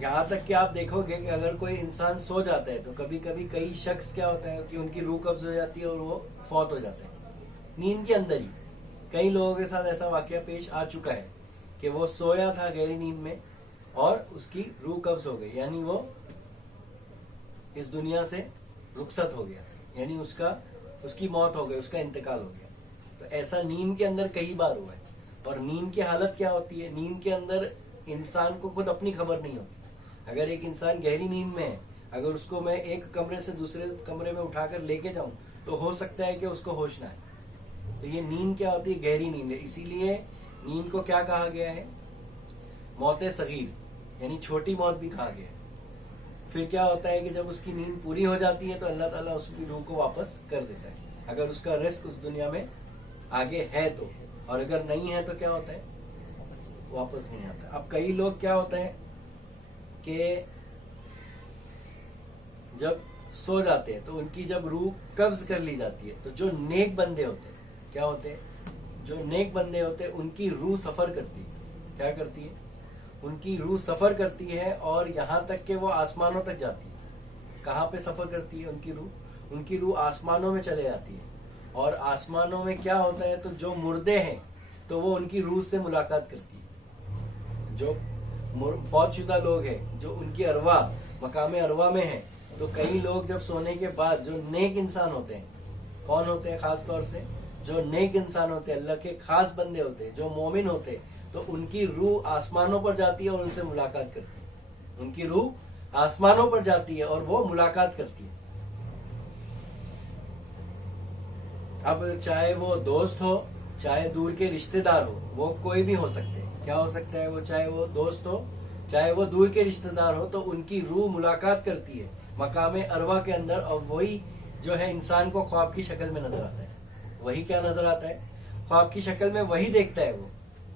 یہاں تک کہ آپ دیکھو گے کہ اگر کوئی انسان سو جاتا ہے تو کبھی کبھی کئی شخص کیا ہوتا ہے کہ ان کی روح قبض ہو جاتی ہے اور وہ فوت ہو جاتے ہیں نیند کے اندر ہی. کئی لوگوں کے ساتھ ایسا واقعہ پیش آ چکا ہے کہ وہ سویا تھا گہری نیند میں اور اس کی روح قبض ہو گئی, یعنی وہ اس دنیا سے رخصت ہو گیا, یعنی اس کی موت ہو گئی, اس کا انتقال ہو گیا. تو ایسا نیند کے اندر کئی بار ہوا ہے. اور نیند کی حالت کیا ہوتی ہے؟ نیند کے اندر انسان کو خود اپنی خبر نہیں ہوتی. اگر ایک انسان گہری نیند میں ہے, اگر اس کو میں ایک کمرے سے دوسرے کمرے میں اٹھا کر لے کے جاؤں تو ہو سکتا ہے کہ اس کو ہوش نہ آئے. تو یہ نیند کیا ہوتی ہے؟ گہری نیند ہے. اسی لیے نیند کو کیا کہا گیا ہے؟ موت صغیر, یعنی چھوٹی موت بھی کہا گیا ہے. پھر کیا ہوتا ہے کہ جب اس کی نیند پوری ہو جاتی ہے تو اللہ تعالیٰ اس کی روح کو واپس کر دیتا ہے, اگر اس کا رزق اس دنیا میں آگے ہے تو. اور اگر نہیں ہے تو کیا ہوتا ہے؟ واپس نہیں آتا. اب کئی لوگ کیا ہوتا ہے کہ جب سو جاتے ہیں تو ان کی جب روح قبض کر لی جاتی ہے تو جو نیک بندے ہوتے ہیں, کیا ہوتے ہیں؟ جو نیک بندے ہوتے ہیں ان کی روح سفر کرتی ہے. کیا کرتی ہے؟ ان کی روح سفر کرتی ہے اور یہاں تک کہ وہ آسمانوں تک جاتی ہے. کہاں پہ سفر کرتی ہے ان کی روح؟ ان کی روح آسمانوں میں چلے جاتی ہے. اور آسمانوں میں کیا ہوتا ہے؟ تو جو مردے ہیں تو وہ ان کی روح سے ملاقات کرتی ہے. جو فوت شدہ لوگ ہیں, جو ان کی ارواح مقام ارواح میں ہیں, تو کئی لوگ جب سونے کے بعد جو نیک انسان ہوتے ہیں, کون ہوتے ہیں خاص طور سے؟ جو نیک انسان ہوتے ہیں, اللہ کے خاص بندے ہوتے ہیں, جو مومن ہوتے ہیں, تو ان کی روح آسمانوں پر جاتی ہے اور ان سے ملاقات کرتی ہے. ان کی روح آسمانوں پر جاتی ہے اور وہ ملاقات کرتی ہے. اب چاہے وہ دوست ہو, چاہے دور کے رشتہ دار ہو, وہ کوئی بھی ہو سکتے ہیں. کیا ہو سکتا ہے؟ وہ چاہے وہ دوست ہو, چاہے وہ دور کے رشتہ دار ہو, تو ان کی روح ملاقات کرتی ہے مقام ارواح کے اندر. اور وہی جو ہے انسان کو خواب کی شکل میں نظر آتا ہے. وہی کیا نظر آتا ہے؟ خواب کی شکل میں وہی دیکھتا ہے. وہ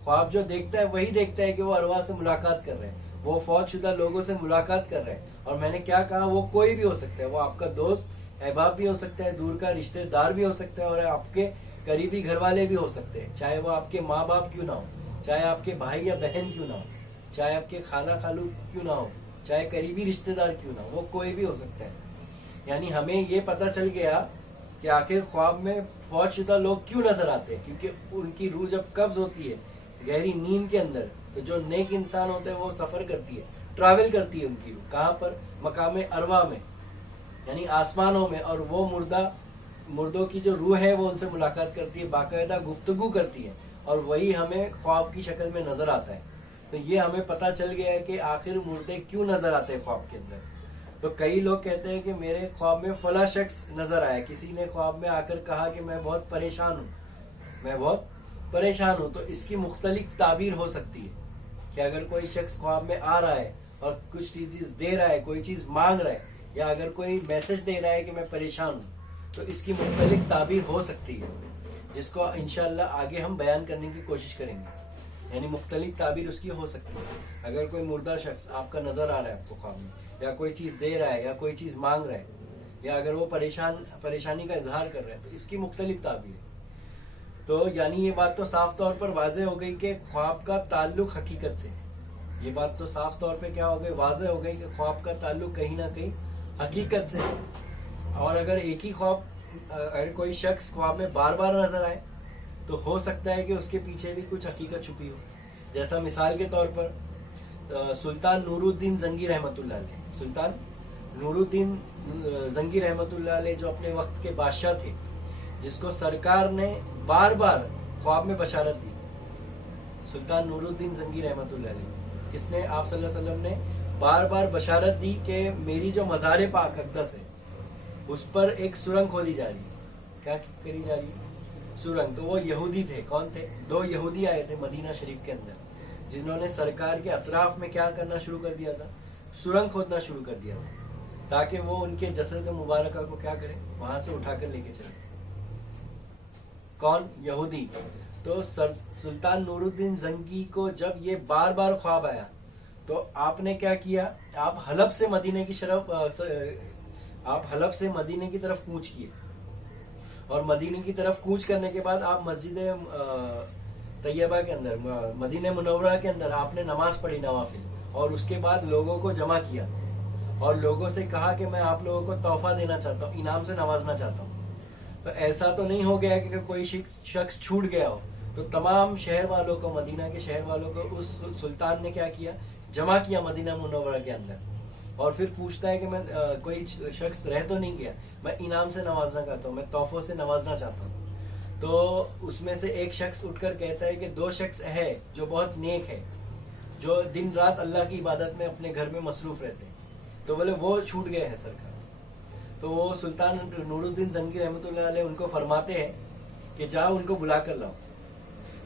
خواب جو دیکھتا ہے وہی دیکھتا ہے کہ وہ ارواح سے ملاقات کر رہے ہیں, وہ فوت شدہ لوگوں سے ملاقات کر رہے ہیں. اور میں نے کیا کہا؟ وہ کوئی بھی ہو سکتا ہے. وہ آپ کا دوست احباب بھی ہو سکتا ہے, دور کا رشتہ دار بھی ہو سکتا ہے, اور آپ کے قریبی گھر والے بھی ہو سکتے ہیں. چاہے وہ آپ کے ماں باپ کیوں نہ ہو, چاہے آپ کے بھائی یا بہن کیوں نہ ہو, چاہے آپ کے خالہ خالو کیوں نہ ہو, چاہے قریبی رشتہ دار کیوں نہ ہو, وہ کوئی بھی ہو سکتا ہے. یعنی ہمیں یہ پتہ چل گیا کہ آخر خواب میں فوت شدہ لوگ کیوں نظر آتے ہیں, کیونکہ ان کی روح جب قبض ہوتی ہے گہری نیند کے اندر, تو جو نیک انسان ہوتے ہیں وہ سفر کرتی ہے, ٹریول کرتی ہے ان کی روح. کہاں پر؟ مقام ارواح میں, یعنی آسمانوں میں. اور وہ مردوں کی جو روح ہے وہ ان سے ملاقات کرتی ہے, باقاعدہ گفتگو کرتی ہے, اور وہی ہمیں خواب کی شکل میں نظر آتا ہے. تو یہ ہمیں پتہ چل گیا ہے کہ آخر مردے کیوں نظر آتے ہیں خواب کے اندر. تو کئی لوگ کہتے ہیں کہ میرے خواب میں فلاں شخص نظر آیا, کسی نے خواب میں آ کر کہا کہ میں بہت پریشان ہوں, میں بہت پریشان ہوں. تو اس کی مختلف تعبیر ہو سکتی ہے کہ اگر کوئی شخص خواب میں آ رہا ہے اور کچھ چیز دے رہا ہے, کوئی چیز مانگ رہا ہے, یا اگر کوئی میسج دے رہا ہے کہ میں پریشان ہوں, تو اس کی مختلف تعبیر ہو سکتی ہے, جس کو انشاءاللہ آگے ہم بیان کرنے کی کوشش کریں گے. یعنی مختلف تعبیر اس کی ہو سکتی ہے. اگر کوئی مردہ شخص آپ کا نظر آ رہا ہے آپ کو خواب میں, یا کوئی چیز دے رہا ہے, یا کوئی چیز مانگ رہا ہے, یا اگر وہ پریشانی کا اظہار کر رہا ہے, تو اس کی مختلف تعبیر ہے. تو یعنی یہ بات تو صاف طور پر واضح ہو گئی کہ خواب کا تعلق حقیقت سے ہے. یہ بات تو صاف طور پہ کیا ہو گئی؟ واضح ہو گئی کہ خواب کا تعلق کہیں نہ کہیں حقیقت سے ہے. اور اگر ایک ہی خواب, اگر کوئی شخص خواب میں بار بار نظر آئے تو ہو سکتا ہے کہ اس کے پیچھے بھی کچھ حقیقت چھپی ہو. جیسا مثال کے طور پر سلطان نور الدین زنگی رحمۃ اللہ علیہ, سلطان نور الدین زنگی رحمۃ اللہ علیہ جو اپنے وقت کے بادشاہ تھے, جس کو سرکار نے بار بار خواب میں بشارت دی. سلطان نور الدین زنگی رحمۃ اللہ علیہ, کس نے؟ آپ صلی اللہ علیہ وسلم نے بار بار بشارت دی کہ میری جو مزار پاک اقدس ہے اس پر ایک سرنگ کھولی جا رہی ہے. کیا کری جا رہی ہے؟ سرنگ. تو وہ یہودی تھے. کون تھے؟ 2 یہودی آئے تھے مدینہ شریف کے اندر, جنہوں نے سرکار کے اطراف میں کیا کرنا شروع کر دیا تھا؟ سرنگ کھودنا شروع کر دیا تھا, تاکہ وہ ان کے جسد مبارکہ کو کیا کرے؟ وہاں سے اٹھا کر لے کے چلے. کون؟ یہودی. تو سلطان نور الدین زنگی کو جب یہ بار بار خواب آیا تو آپ نے کیا کیا؟ آپ حلب سے مدینے کی طرف کوچ کیے, اور مدینے کی طرف کوچ کرنے کے بعد آپ مسجد طیبہ کے اندر, مدینہ منورہ کے اندر آپ نے نماز پڑھی نوافل, اور اس کے بعد لوگوں کو جمع کیا اور لوگوں سے کہا کہ میں آپ لوگوں کو تحفہ دینا چاہتا ہوں, انعام سے نوازنا چاہتا ہوں. تو ایسا تو نہیں ہو گیا کہ کوئی شخص چھوٹ گیا ہو. تو تمام شہر والوں کو, مدینہ کے شہر والوں کو اس سلطان نے کیا کیا, جمع کیا مدینہ منورہ کے اندر, اور پھر پوچھتا ہے کہ میں کوئی شخص رہ تو نہیں گیا, میں انعام سے نوازنا چاہتا ہوں, میں تحفوں سے نوازنا چاہتا ہوں. تو اس میں سے ایک شخص اٹھ کر کہتا ہے کہ 2 شخص ہے جو بہت نیک ہے, جو دن رات اللہ کی عبادت میں اپنے گھر میں مصروف رہتے ہیں. تو بولے وہ چھوٹ گئے ہیں سرکار. تو وہ سلطان نور الدین زنگی رحمۃ اللہ علیہ ان کو فرماتے ہیں کہ جاؤ ان کو بلا کر لاؤ.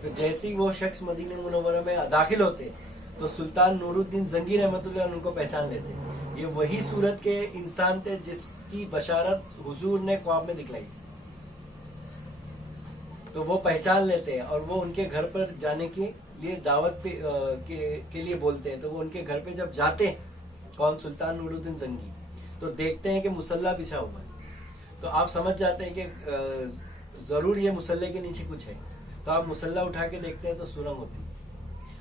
تو جیسے ہی وہ شخص مدینہ منورہ میں داخل ہوتے تو سلطان نور الدین زنگی رحمۃ اللہ علیہ ان کو پہچان لیتے. یہ وہی صورت کے انسان تھے جس کی بشارت حضور نے خواب میں دکھلائی. تو وہ پہچان لیتے ہیں اور وہ ان کے گھر پر جانے کے لیے دعوت کے لیے بولتے ہیں. تو وہ ان کے گھر پہ جب جاتے ہیں, کون, سلطان نور الدین زنگی, تو دیکھتے ہیں کہ مصلی بچھا ہوا ہے. تو آپ سمجھ جاتے ہیں کہ ضرور یہ مصلی کے نیچے کچھ ہے. تو آپ مصلی اٹھا کے دیکھتے ہیں تو سرنگ ہوتی ہے,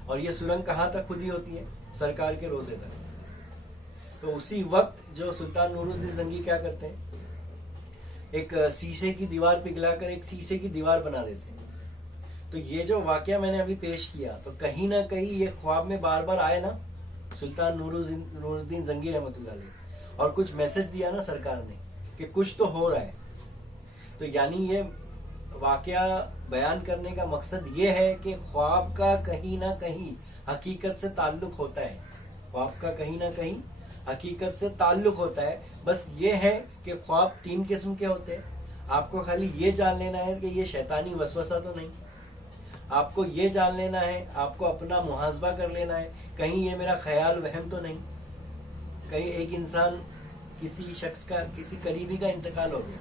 اور یہ سرنگ کہاں تک کھدی ہوتی ہے, سرکار کے روزے تک. تو اسی وقت جو سلطان نور الدین زنگی کیا کرتے ہیں, ایک شیشے کی دیوار پگھلا کر ایک شیشے کی دیوار بنا دیتے ہیں. تو یہ جو واقعہ میں نے ابھی پیش کیا, تو کہیں نہ کہیں یہ خواب میں بار بار آئے نا سلطان نور الدین زنگی رحمۃ اللہ علیہ, اور کچھ میسج دیا نا سرکار نے کہ کچھ تو ہو رہا ہے. تو یعنی یہ واقعہ بیان کرنے کا مقصد یہ ہے کہ خواب کا کہیں نہ کہیں حقیقت سے تعلق ہوتا ہے. خواب کا کہیں نہ کہیں حقیقت سے تعلق ہوتا ہے. بس یہ ہے کہ خواب 3 قسم کے ہوتے ہیں. آپ کو خالی یہ جان لینا ہے کہ یہ شیطانی وسوسہ تو نہیں. آپ کو یہ جان لینا ہے, آپ کو اپنا محاسبہ کر لینا ہے, کہیں یہ میرا خیال وہم تو نہیں. کہیں ایک انسان کسی شخص کا, کسی قریبی کا انتقال ہو گیا,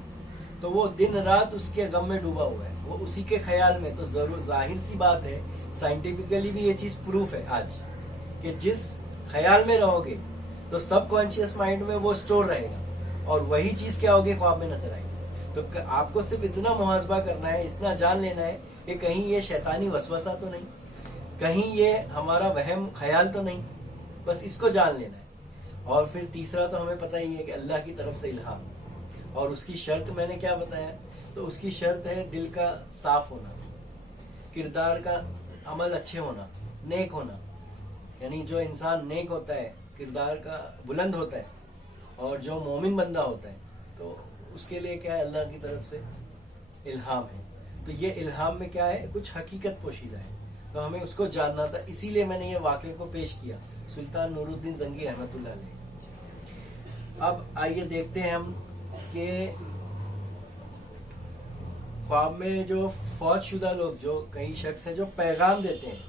تو وہ دن رات اس کے غم میں ڈوبا ہوا ہے, وہ اسی کے خیال میں. تو ضرور ظاہر سی بات ہے, سائنٹیفکلی بھی یہ چیز پروف ہے آج, کہ جس خیال میں رہو گے تو سب کانشیس مائنڈ میں وہ اسٹور رہے گا, اور وہی چیز کیا ہوگی, خواب میں نظر آئے گی. تو آپ کو صرف اتنا محاسبہ کرنا ہے, اتنا جان لینا ہے کہ کہیں یہ شیطانی وسوسہ تو نہیں, کہیں یہ ہمارا وہم خیال تو نہیں. بس اس کو جان لینا ہے. اور پھر تیسرا تو ہمیں پتہ ہی ہے کہ اللہ کی طرف سے الہام, اور اس کی شرط میں نے کیا بتایا, تو اس کی شرط ہے دل کا صاف ہونا, کردار کا عمل اچھے ہونا, نیک ہونا. یعنی جو انسان نیک ہوتا ہے, کردار کا بلند ہوتا ہے, اور جو مومن بندہ ہوتا ہے, تو اس کے لیے کیا ہے, اللہ کی طرف سے الہام ہے. تو یہ الہام میں کیا ہے, کچھ حقیقت پوشیدہ ہے. تو ہمیں اس کو جاننا تھا, اسی لیے میں نے یہ واقعے کو پیش کیا, سلطان نور الدین زنگی رحمۃ اللہ علیہ. اب آئیے دیکھتے ہیں ہم کہ خواب میں جو فوت شدہ لوگ, جو کئی شخص ہیں جو پیغام دیتے ہیں,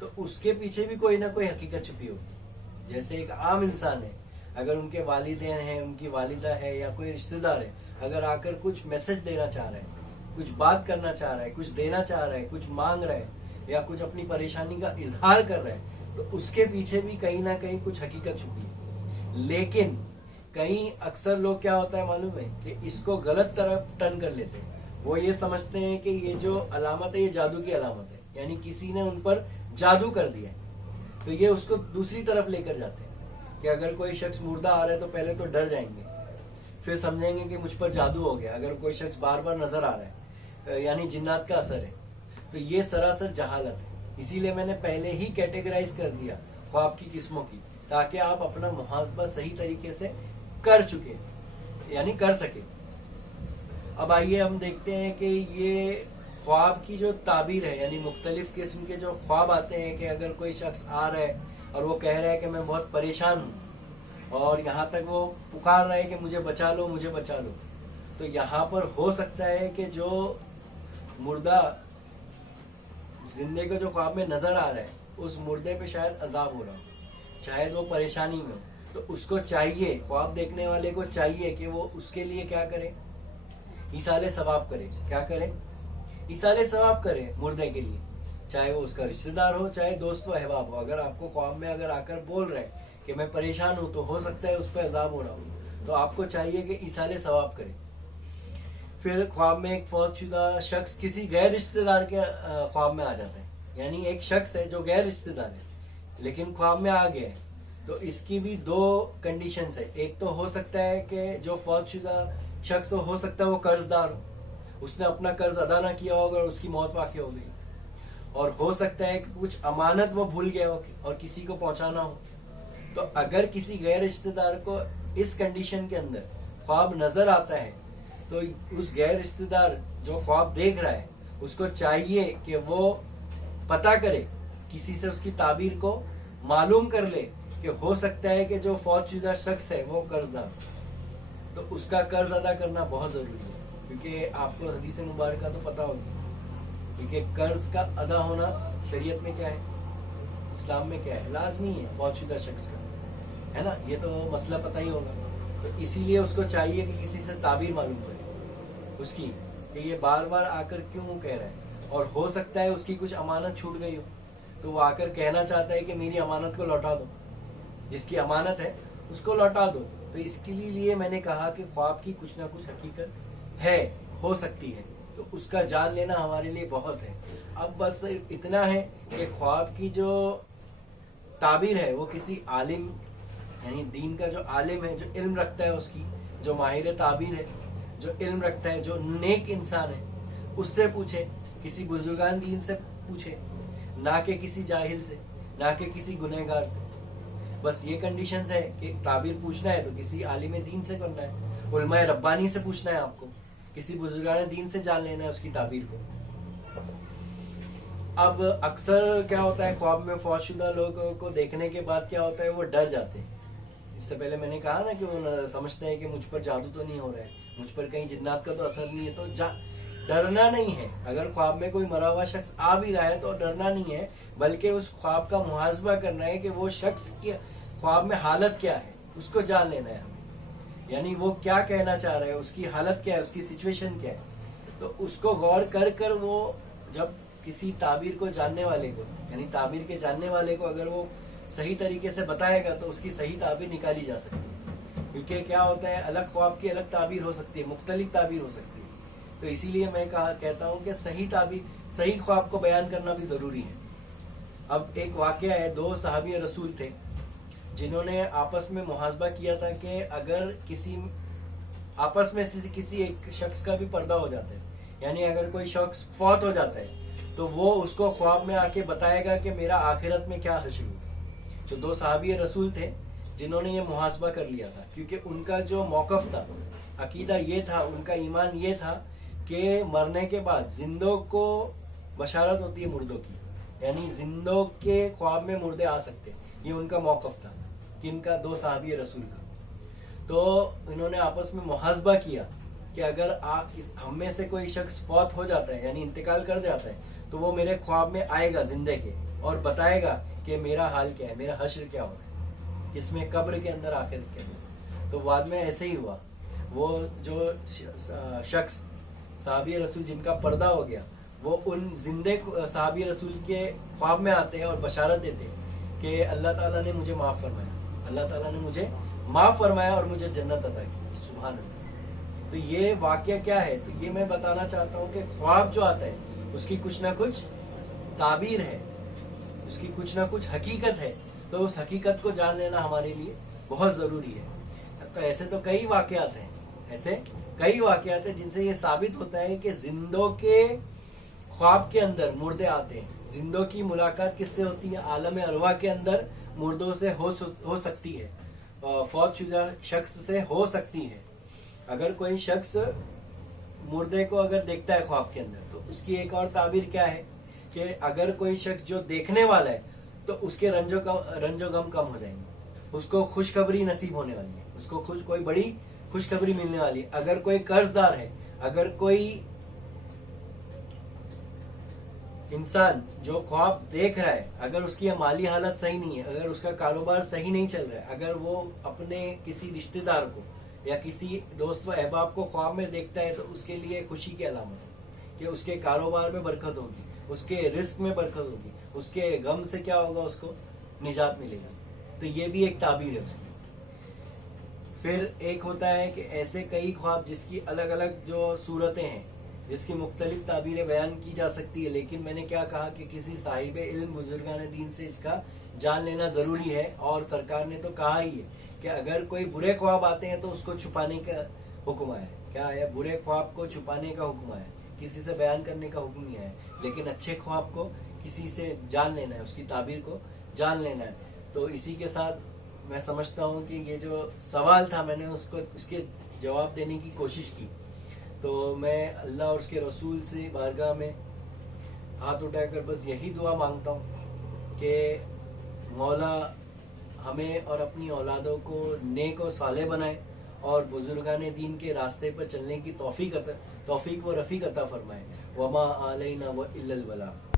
تو اس کے پیچھے بھی کوئی نہ کوئی حقیقت چھپی ہوگی. جیسے ایک عام انسان ہے, اگر ان کے والدین ہیں, ان کی والدہ ہے, یا کوئی رشتہ دار ہے, اگر آ کر کچھ میسج دینا چاہ رہا ہے, کچھ بات کرنا چاہ رہا ہے, کچھ دینا چاہ رہا ہے, کچھ مانگ رہا ہے, یا کچھ اپنی پریشانی کا اظہار کر رہا ہے, تو اس کے پیچھے بھی کہیں نہ کہیں کچھ حقیقت چھپی ہے. لیکن کہیں اکثر لوگ کیا ہوتا ہے معلوم ہے, کہ اس کو غلط طرف ٹرن کر لیتے ہیں. وہ یہ سمجھتے ہیں کہ یہ جو علامت ہے یہ جادو کی علامت ہے, یعنی کسی نے ان پر جادو کر دیا ہے. تو یہ اس کو دوسری طرف لے کر جاتے ہیں کہ اگر کوئی شخص مردہ آ رہا ہے تو پہلے تو ڈر جائیں گے, پھر سمجھیں گے کہ مجھ پر جادو ہو گیا. اگر کوئی شخص بار بار نظر آ رہا ہے, یعنی جنات کا اثر ہے. تو یہ سراسر جہالت ہے. اسی لیے میں نے پہلے ہی کیٹیگرائز کر دیا خواب کی قسموں کی, تاکہ آپ اپنا محاسبہ صحیح طریقے سے کر چکے, یعنی کر سکے. اب آئیے ہم دیکھتے ہیں کہ یہ خواب کی جو تعبیر ہے, یعنی مختلف قسم کے جو خواب آتے ہیں, کہ اگر کوئی شخص آ رہا ہے اور وہ کہہ رہا ہے کہ میں بہت پریشان ہوں, اور یہاں تک وہ پکار رہا ہے کہ مجھے بچا لو, مجھے بچا لو. تو یہاں پر ہو سکتا ہے کہ جو مردہ زندے کو جو خواب میں نظر آ رہا ہے, اس مردے پہ شاید عذاب ہو رہا ہو, شاید وہ پریشانی میں ہو. تو اس کو چاہیے, خواب دیکھنے والے کو چاہیے کہ وہ اس کے لیے کیا کرے, ایصال ثواب کرے. کیا کرے, ایصال ثواب کرے مردے کے لیے, چاہے وہ اس کا رشتہ دار ہو, چاہے دوست و احباب ہو. اگر آپ کو خواب میں اگر آ کر بول رہے کہ میں پریشان ہوں, تو ہو سکتا ہے اس پہ عذاب ہو رہا ہو, تو آپ کو چاہیے کہ ایصال ثواب کرے. پھر خواب میں ایک فوت شدہ شخص کسی غیر رشتہ دار کے خواب میں آ جاتا ہے, یعنی ایک شخص ہے جو غیر رشتہ دار ہے لیکن خواب میں آ گیا ہے, تو اس کی بھی دو کنڈیشنز ہے. ایک تو ہو سکتا ہے کہ جو فوت شدہ شخص ہو سکتا ہے وہ قرض دار ہو, اس نے اپنا قرض ادا نہ کیا ہوگا اور اس کی موت واقع ہو گئی, اور ہو سکتا ہے کہ کچھ امانت وہ بھول گیا ہو اور کسی کو پہنچانا ہو. تو اگر کسی غیر رشتہ دار کو اس کنڈیشن کے اندر خواب نظر آتا ہے تو اس غیر رشتہ دار جو خواب دیکھ رہا ہے اس کو چاہیے کہ وہ پتہ کرے, کسی سے اس کی تعبیر کو معلوم کر لے کہ ہو سکتا ہے کہ جو فوت شدہ شخص ہے وہ قرض دار, تو اس کا قرض ادا کرنا بہت ضروری ہے. کیونکہ آپ کو حدیث مبارکہ تو پتہ ہوگی, کیونکہ قرض کا ادا ہونا شریعت میں کیا ہے, اسلام میں کیا ہے, لازمی ہے فوت شدہ شخص کا, ہے نا, یہ تو مسئلہ پتہ ہی ہوگا. تو اسی لیے اس کو چاہیے کہ کسی سے تعبیر معلوم کرے اس کی, کہ یہ بار بار آ کر کیوں کہہ رہا ہے, اور ہو سکتا ہے اس کی کچھ امانت چھوٹ گئی ہو تو وہ آ کر کہنا چاہتا ہے کہ میری امانت کو لوٹا دو, جس کی امانت ہے اس کو لوٹا دو. تو اس کے لیے میں نے کہا کہ خواب کی کچھ نہ کچھ حقیقت ہے, ہو سکتی ہے, تو اس کا جان لینا ہمارے لیے بہت ہے. اب بس اتنا ہے کہ خواب کی جو تعبیر ہے وہ کسی عالم, یعنی دین کا جو عالم ہے, جو علم رکھتا ہے, اس کی جو ماہر تعبیر ہے, جو علم رکھتا ہے, جو نیک انسان ہے, اس سے پوچھے, کسی بزرگان دین سے پوچھے, نہ کہ کسی جاہل سے, نہ کہ کسی گنہگار سے. بس یہ کنڈیشنز ہے کہ تعبیر پوچھنا ہے تو کسی عالم دین سے کرنا ہے, علماء ربانی سے پوچھنا ہے, آپ کو کسی بزرگان دین سے جان لینا ہے اس کی تعبیر کو. اب اکثر کیا ہوتا ہے, خواب میں فوت شدہ لوگوں کو دیکھنے کے بعد کیا ہوتا ہے, وہ ڈر جاتے ہیں. اس سے پہلے میں نے کہا نا کہ وہ سمجھتے ہیں کہ مجھ پر جادو تو نہیں ہو رہا ہے, مجھ پر کہیں جنات کا تو اثر نہیں ہے. تو ڈرنا نہیں ہے, اگر خواب میں کوئی مرا ہوا شخص آ بھی رہا ہے تو ڈرنا نہیں ہے, بلکہ اس خواب کا محاسبہ کرنا ہے کہ وہ شخص کی خواب میں حالت کیا ہے, اس کو جان لینا ہے ہمیں, یعنی وہ کیا کہنا چاہ رہا ہے, اس کی حالت کیا ہے, اس کی سچویشن کیا ہے. تو اس کو غور کر کر وہ جب کسی تعبیر کو جاننے والے کو, یعنی تعبیر کے جاننے والے کو اگر وہ صحیح طریقے سے بتائے گا تو اس کی صحیح تعبیر نکالی جا سکتی ہے. کیونکہ کیا ہوتا ہے, الگ خواب کی الگ تعبیر ہو سکتی ہے, مختلف تعبیر ہو سکتی ہے. تو اسی لیے میں کہتا ہوں کہ صحیح تعبیر, صحیح خواب کو بیان کرنا بھی ضروری ہے. اب ایک واقعہ ہے, 2 صحابی رسول تھے جنہوں نے آپس میں محاسبہ کیا تھا کہ اگر کسی آپس میں سے کسی ایک شخص کا بھی پردہ ہو جاتا ہے, یعنی اگر کوئی شخص فوت ہو جاتا ہے تو وہ اس کو خواب میں آ کے بتائے گا کہ میرا آخرت میں کیا حشر ہو. تو 2 صحابی رسول تھے جنہوں نے یہ محاسبہ کر لیا تھا, کیونکہ ان کا جو موقف تھا, عقیدہ یہ تھا, ان کا ایمان یہ تھا کہ مرنے کے بعد زندوں کو بشارت ہوتی ہے مردوں کی, یعنی زندوں کے خواب میں مردے آ سکتے. یہ ان کا موقف تھا, ان کا 2 صحابی رسول کا. تو انہوں نے آپس میں محاسبہ کیا کہ اگر ہم میں سے کوئی شخص فوت ہو جاتا ہے, یعنی انتقال کر جاتا ہے, تو وہ میرے خواب میں آئے گا زندے کے اور بتائے گا کہ میرا حال کیا ہے, میرا حشر کیا ہو رہا ہے, اس میں قبر کے اندر آخرت کے اندر. تو بعد میں ایسے ہی ہوا, وہ جو شخص صحابی رسول جن کا پردہ ہو گیا, وہ ان زندے صحابی رسول کے خواب میں آتے ہیں اور بشارت دیتے ہیں کہ اللہ تعالیٰ نے مجھے معاف فرمایا, اللہ تعالیٰ نے مجھے معاف فرمایا اور مجھے جنت عطا کی. سبحان اللہ. تو یہ واقعہ کیا ہے, تو یہ میں بتانا چاہتا ہوں کہ خواب جو آتا ہے اس کی کچھ نہ کچھ تعبیر ہے, اس کی کچھ نہ کچھ حقیقت ہے. تو اس حقیقت کو جان لینا ہمارے لیے بہت ضروری ہے. تو ایسے تو کئی واقعات ہیں, ایسے کئی واقعات ہیں جن سے یہ ثابت ہوتا ہے کہ زندوں کے خواب کے اندر مردے آتے ہیں. زندوں کی ملاقات کس سے ہوتی ہے, عالم ارواح کے اندر مردوں سے ہو سکتی ہے, فوت شدہ شخص سے ہو سکتی ہے. اگر کوئی شخص مردے کو اگر دیکھتا ہے خواب کے اندر, تو اس کی ایک اور تعبیر کیا ہے کہ اگر کوئی شخص جو دیکھنے والا ہے تو اس کے رنج و غم کم ہو جائیں گے, اس کو خوشخبری نصیب ہونے والی ہے, اس کو کوئی بڑی خوشخبری ملنے والی ہے. اگر کوئی قرض دار ہے, اگر کوئی انسان جو خواب دیکھ رہا ہے, اگر اس کی مالی حالت صحیح نہیں ہے, اگر اس کا کاروبار صحیح نہیں چل رہا ہے, اگر وہ اپنے کسی رشتہ دار کو یا کسی دوست و احباب کو خواب میں دیکھتا ہے, تو اس کے لیے خوشی کی علامت ہے کہ اس کے کاروبار میں برکت ہوگی, اس کے رزق میں برکت ہوگی, اس کے غم سے کیا ہوگا, اس کو نجات ملے گا. تو یہ بھی ایک تعبیر ہے اس کی. پھر ایک ہوتا ہے کہ ایسے کئی خواب جس کی الگ الگ جو صورتیں ہیں, جس کی مختلف تعبیریں بیان کی جا سکتی ہے، لیکن میں نے کیا کہا کہ کسی صاحب علم بزرگان دین سے اس کا جان لینا ضروری ہے، اور سرکار نے تو کہا ہی ہے کہ اگر کوئی برے خواب آتے ہیں تو اس کو چھپانے کا حکم آیا ہے. کیا آیا؟ برے خواب کو چھپانے کا حکم آیا ہے، کسی سے بیان کرنے کا حکم نہیں آیا ہے، لیکن اچھے خواب کو کسی سے جان لینا ہے، اس کی تعبیر کو جان لینا ہے. تو اسی کے ساتھ میں سمجھتا ہوں کہ یہ جو سوال تھا میں نے اس کے جواب دینے کی کوشش کی. تو میں اللہ اور اس کے رسول سے بارگاہ میں ہاتھ اٹھا کر بس یہی دعا مانگتا ہوں کہ مولا ہمیں اور اپنی اولادوں کو نیک و صالح بنائے اور بزرگان دین کے راستے پر چلنے کی توفیق و رفیق عطا فرمائے. وما علینا و الا البلاغ.